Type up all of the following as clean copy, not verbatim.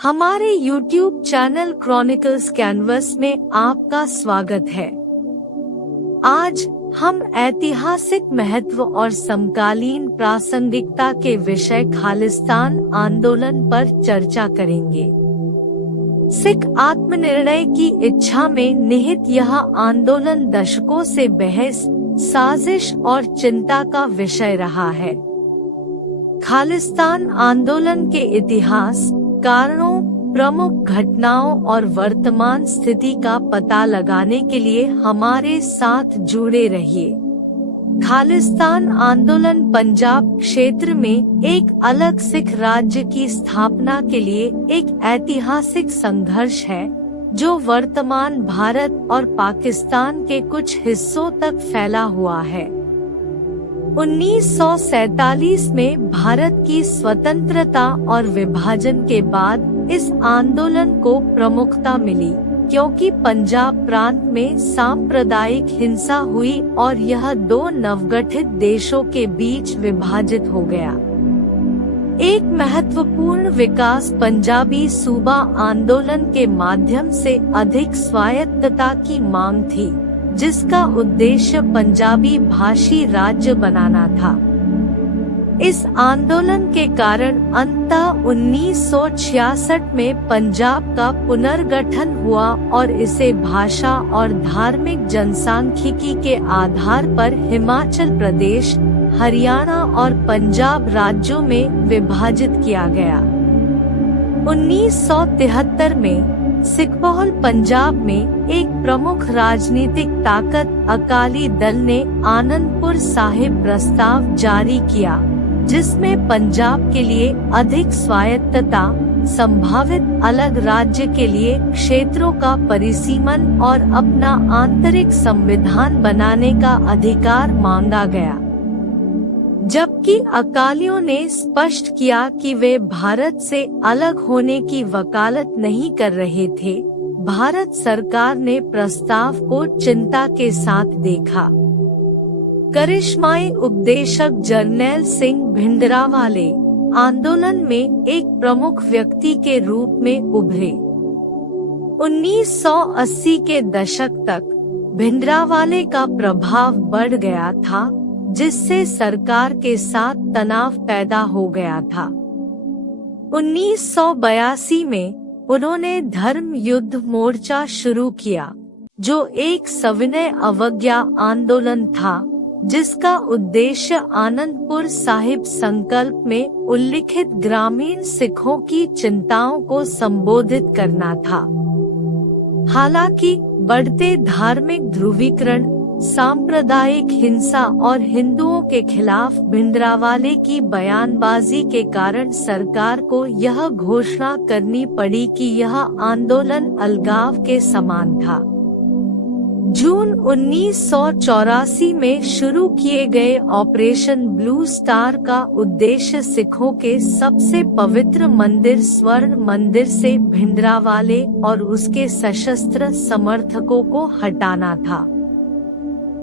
हमारे YouTube channel chronicles canvas में आपका स्वागत है। आज हम ऐतिहासिक महत्व और समकालीन प्रासंगिकता के विषय खालिस्तान आंदोलन पर चर्चा करेंगे। सिख आत्मनिर्णय की इच्छा में निहित यह आंदोलन दशकों से बहस, साजिश और चिंता का विषय रहा है। खालिस्तान आंदोलन के इतिहास, कारणों, प्रमुख घटनाओं और वर्तमान स्थिति का पता लगाने के लिए हमारे साथ जुड़े रहिए। खालिस्तान आंदोलन पंजाब क्षेत्र में एक अलग सिख राज्य की स्थापना के लिए एक ऐतिहासिक संघर्ष है, जो वर्तमान भारत और पाकिस्तान के कुछ हिस्सों तक फैला हुआ है। 1947 में भारत की स्वतंत्रता और विभाजन के बाद इस आंदोलन को प्रमुखता मिली, क्योंकि पंजाब प्रांत में सांप्रदायिक हिंसा हुई और यह दो नवगठित देशों के बीच विभाजित हो गया। एक महत्वपूर्ण विकास पंजाबी सूबा आंदोलन के माध्यम से अधिक स्वायत्तता की मांग थी, जिसका उद्देश्य पंजाबी भाषी राज्य बनाना था। इस आंदोलन के कारण अंततः 1966 में पंजाब का पुनर्गठन हुआ और इसे भाषा और धार्मिक जनसांख्यिकी के आधार पर हिमाचल प्रदेश, हरियाणा और पंजाब राज्यों में विभाजित किया गया। 1973 में सिखबहुल पंजाब में एक प्रमुख राजनीतिक ताकत अकाली दल ने आनंदपुर साहिब प्रस्ताव जारी किया, जिसमें पंजाब के लिए अधिक स्वायत्तता, संभावित अलग राज्य के लिए क्षेत्रों का परिसीमन और अपना आंतरिक संविधान बनाने का अधिकार मांगा गया। जबकि अकालियों ने स्पष्ट किया कि वे भारत से अलग होने की वकालत नहीं कर रहे थे, भारत सरकार ने प्रस्ताव को चिंता के साथ देखा। करिश्माई उपदेशक जरनैल सिंह भिंडरावाले आंदोलन में एक प्रमुख व्यक्ति के रूप में उभरे। 1980 के दशक तक भिंडरावाले का प्रभाव बढ़ गया था, जिससे सरकार के साथ तनाव पैदा हो गया था। 1982 में उन्होंने धर्म युद्ध मोर्चा शुरू किया, जो एक सविनय अवज्ञा आंदोलन था, जिसका उद्देश्य आनंदपुर साहिब संकल्प में उल्लिखित ग्रामीण सिखों की चिंताओं को संबोधित करना था। हालांकि बढ़ते धार्मिक ध्रुवीकरण, सांप्रदायिक हिंसा और हिंदुओं के खिलाफ भिंडरावाले की बयानबाजी के कारण सरकार को यह घोषणा करनी पड़ी कि यह आंदोलन अलगाव के समान था। जून 1984 में शुरू किए गए ऑपरेशन ब्लू स्टार का उद्देश्य सिखों के सबसे पवित्र मंदिर स्वर्ण मंदिर से भिंडरावाले और उसके सशस्त्र समर्थकों को हटाना था।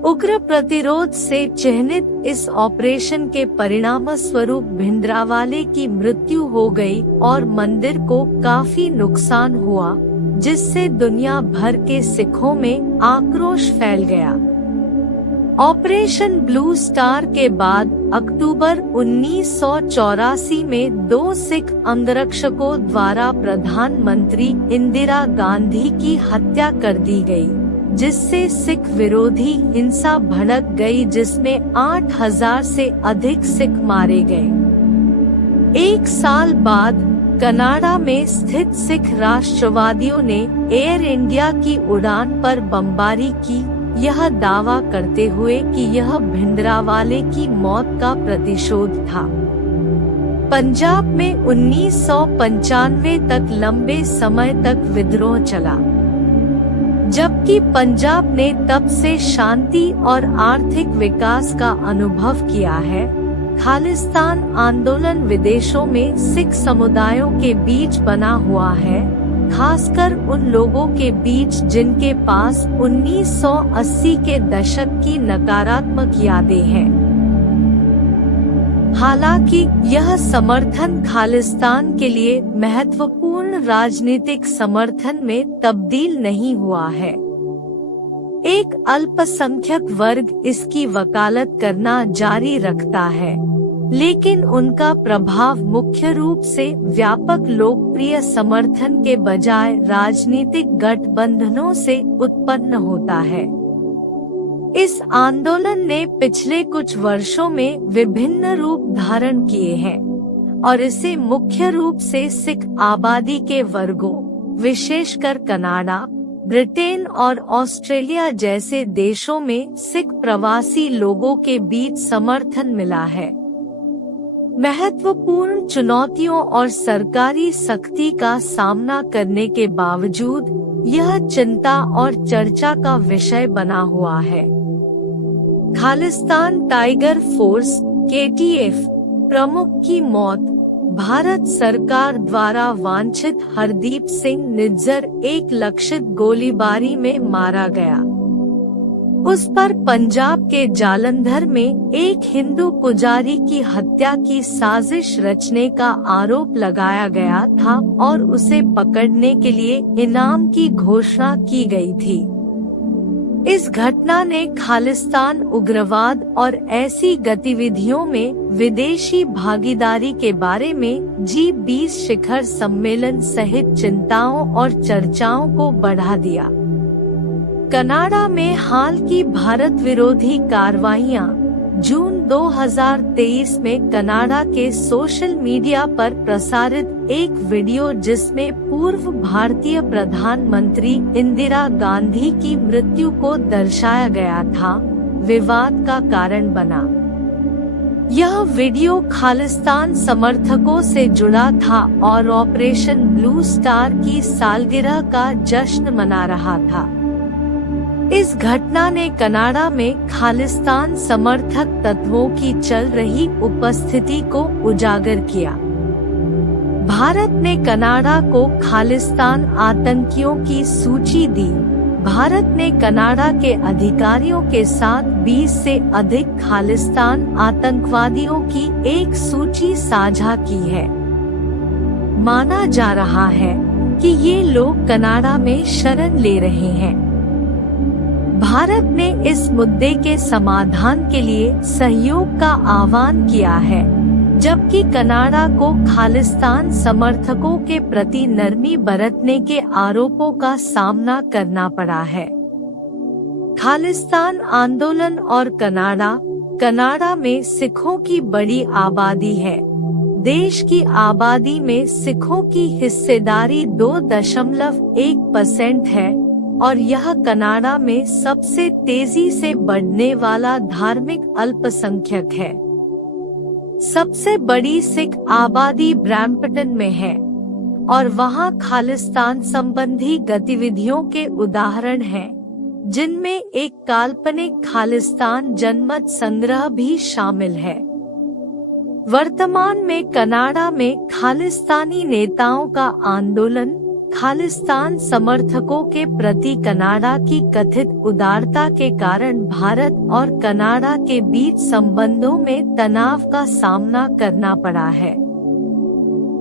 उग्र प्रतिरोध से चिन्हित इस ऑपरेशन के परिणामस्वरूप भिंडरावाले की मृत्यु हो गई और मंदिर को काफी नुकसान हुआ, जिससे दुनिया भर के सिखों में आक्रोश फैल गया। ऑपरेशन ब्लू स्टार के बाद अक्टूबर 1984 में 2 सिख अंगरक्षकों द्वारा प्रधानमंत्री इंदिरा गांधी की हत्या कर दी गई, जिससे सिख विरोधी हिंसा भड़क गई, जिसमें 8000 से अधिक सिख मारे गए। एक साल बाद कनाडा में स्थित सिख राष्ट्रवादियों ने एयर इंडिया की उड़ान पर बमबारी की, यह दावा करते हुए कि यह भिंडरावाले की मौत का प्रतिशोध था। पंजाब में 1995 तक लंबे समय तक विद्रोह चला, जबकि पंजाब ने तब से शांति और आर्थिक विकास का अनुभव किया है। खालिस्तान आंदोलन विदेशों में सिख समुदायों के बीच बना हुआ है, खासकर उन लोगों के बीच जिनके पास 1980 के दशक की नकारात्मक यादें हैं। हालांकि यह समर्थन खालिस्तान के लिए महत्वपूर्ण राजनीतिक समर्थन में तब्दील नहीं हुआ है। एक अल्पसंख्यक वर्ग इसकी वकालत करना जारी रखता है, लेकिन उनका प्रभाव मुख्य रूप से व्यापक लोकप्रिय समर्थन के बजाय राजनीतिक गठबंधनों से उत्पन्न होता है। इस आंदोलन ने पिछले कुछ वर्षों में विभिन्न रूप धारण किए हैं और इसे मुख्य रूप से सिख आबादी के वर्गों, विशेषकर कनाडा, ब्रिटेन और ऑस्ट्रेलिया जैसे देशों में सिख प्रवासी लोगों के बीच समर्थन मिला है। महत्वपूर्ण चुनौतियों और सरकारी सख्ती का सामना करने के बावजूद यह चिंता और चर्चा का विषय बना हुआ है। खालिस्तान टाइगर फोर्स (KTF) प्रमुख की मौत। भारत सरकार द्वारा वांछित हरदीप सिंह निज्जर एक लक्षित गोलीबारी में मारा गया। उस पर पंजाब के जालंधर में एक हिंदू पुजारी की हत्या की साजिश रचने का आरोप लगाया गया था और उसे पकड़ने के लिए इनाम की घोषणा की गई थी। इस घटना ने खालिस्तान उग्रवाद और ऐसी गतिविधियों में विदेशी भागीदारी के बारे में G20 शिखर सम्मेलन सहित चिंताओं और चर्चाओं को बढ़ा दिया। कनाडा में हाल की भारत विरोधी कार्रवाइयां। जून 2023 में कनाडा के सोशल मीडिया पर प्रसारित एक वीडियो जिसमें पूर्व भारतीय प्रधानमंत्री इंदिरा गांधी की मृत्यु को दर्शाया गया था, विवाद का कारण बना। यह वीडियो खालिस्तान समर्थकों से जुड़ा था और ऑपरेशन ब्लू स्टार की सालगिरह का जश्न मना रहा था। इस घटना ने कनाडा में खालिस्तान समर्थक तत्वों की चल रही उपस्थिति को उजागर किया। भारत ने कनाडा को खालिस्तान आतंकियों की सूची दी। भारत ने कनाडा के अधिकारियों के साथ 20 से अधिक खालिस्तान आतंकवादियों की एक सूची साझा की है। माना जा रहा है कि ये लोग कनाडा में शरण ले रहे हैं। भारत ने इस मुद्दे के समाधान के लिए सहयोग का आह्वान किया है, जबकि कनाडा को खालिस्तान समर्थकों के प्रति नरमी बरतने के आरोपों का सामना करना पड़ा है। खालिस्तान आंदोलन और कनाडा में सिखों की बड़ी आबादी है। देश की आबादी में सिखों की हिस्सेदारी 2.1% है और यह कनाडा में सबसे तेजी से बढ़ने वाला धार्मिक अल्पसंख्यक है। सबसे बड़ी सिख आबादी ब्रैम्पटन में है और वहां खालिस्तान संबंधी गतिविधियों के उदाहरण हैं, जिनमें एक काल्पनिक खालिस्तान जनमत संग्रह भी शामिल है। वर्तमान में कनाडा में खालिस्तानी नेताओं का आंदोलन खालिस्तान समर्थकों के प्रति कनाडा की कथित उदारता के कारण भारत और कनाडा के बीच संबंधों में तनाव का सामना करना पड़ा है।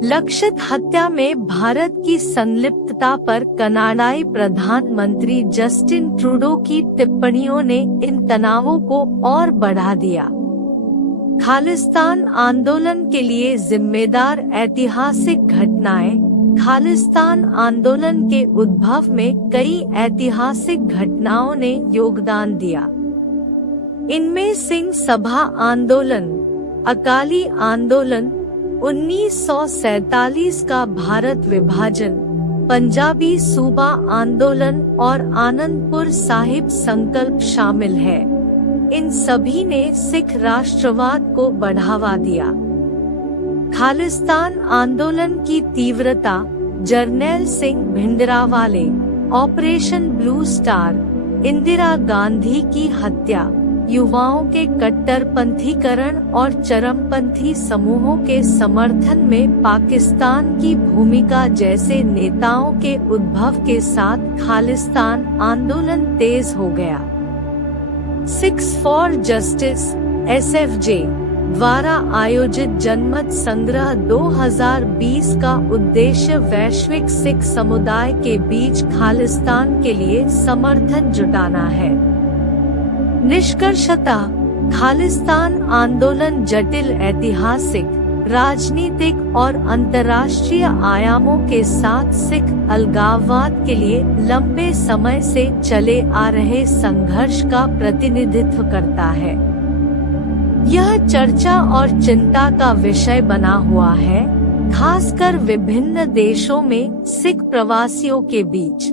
लक्षित हत्या में भारत की संलिप्तता पर कनाडाई प्रधानमंत्री जस्टिन ट्रूडो की टिप्पणियों ने इन तनावों को और बढ़ा दिया। खालिस्तान आंदोलन के लिए जिम्मेदार ऐतिहासिक घटनाएं। खालिस्तान आंदोलन के उद्भव में कई ऐतिहासिक घटनाओं ने योगदान दिया। इनमें सिंह सभा आंदोलन, अकाली आंदोलन, 1947 का भारत विभाजन, पंजाबी सूबा आंदोलन और आनंदपुर साहिब संकल्प शामिल है। इन सभी ने सिख राष्ट्रवाद को बढ़ावा दिया। खालिस्तान आंदोलन की तीव्रता। Jarnail Singh Bhindranwale, operation blue star, Indira Gandhi की हत्या, युवाओं के कट्टरपंथीकरण और चरमपंथी समूहों के समर्थन में पाकिस्तान की भूमिका जैसे नेताओं के उद्भव के साथ खालिस्तान आंदोलन तेज हो गया। सिख्स फॉर जस्टिस (SFJ) द्वारा आयोजित जनमत संग्रह 2020 का उद्देश्य वैश्विक सिख समुदाय के बीच खालिस्तान के लिए समर्थन जुटाना है। निष्कर्षतः खालिस्तान आंदोलन जटिल ऐतिहासिक, राजनीतिक और अंतर्राष्ट्रीय आयामों के साथ सिख अलगाववाद के लिए लंबे समय से चले आ रहे संघर्ष का प्रतिनिधित्व करता है। यह चर्चा और चिंता का विषय बना हुआ है, खासकर विभिन्न देशों में सिख प्रवासियों के बीच।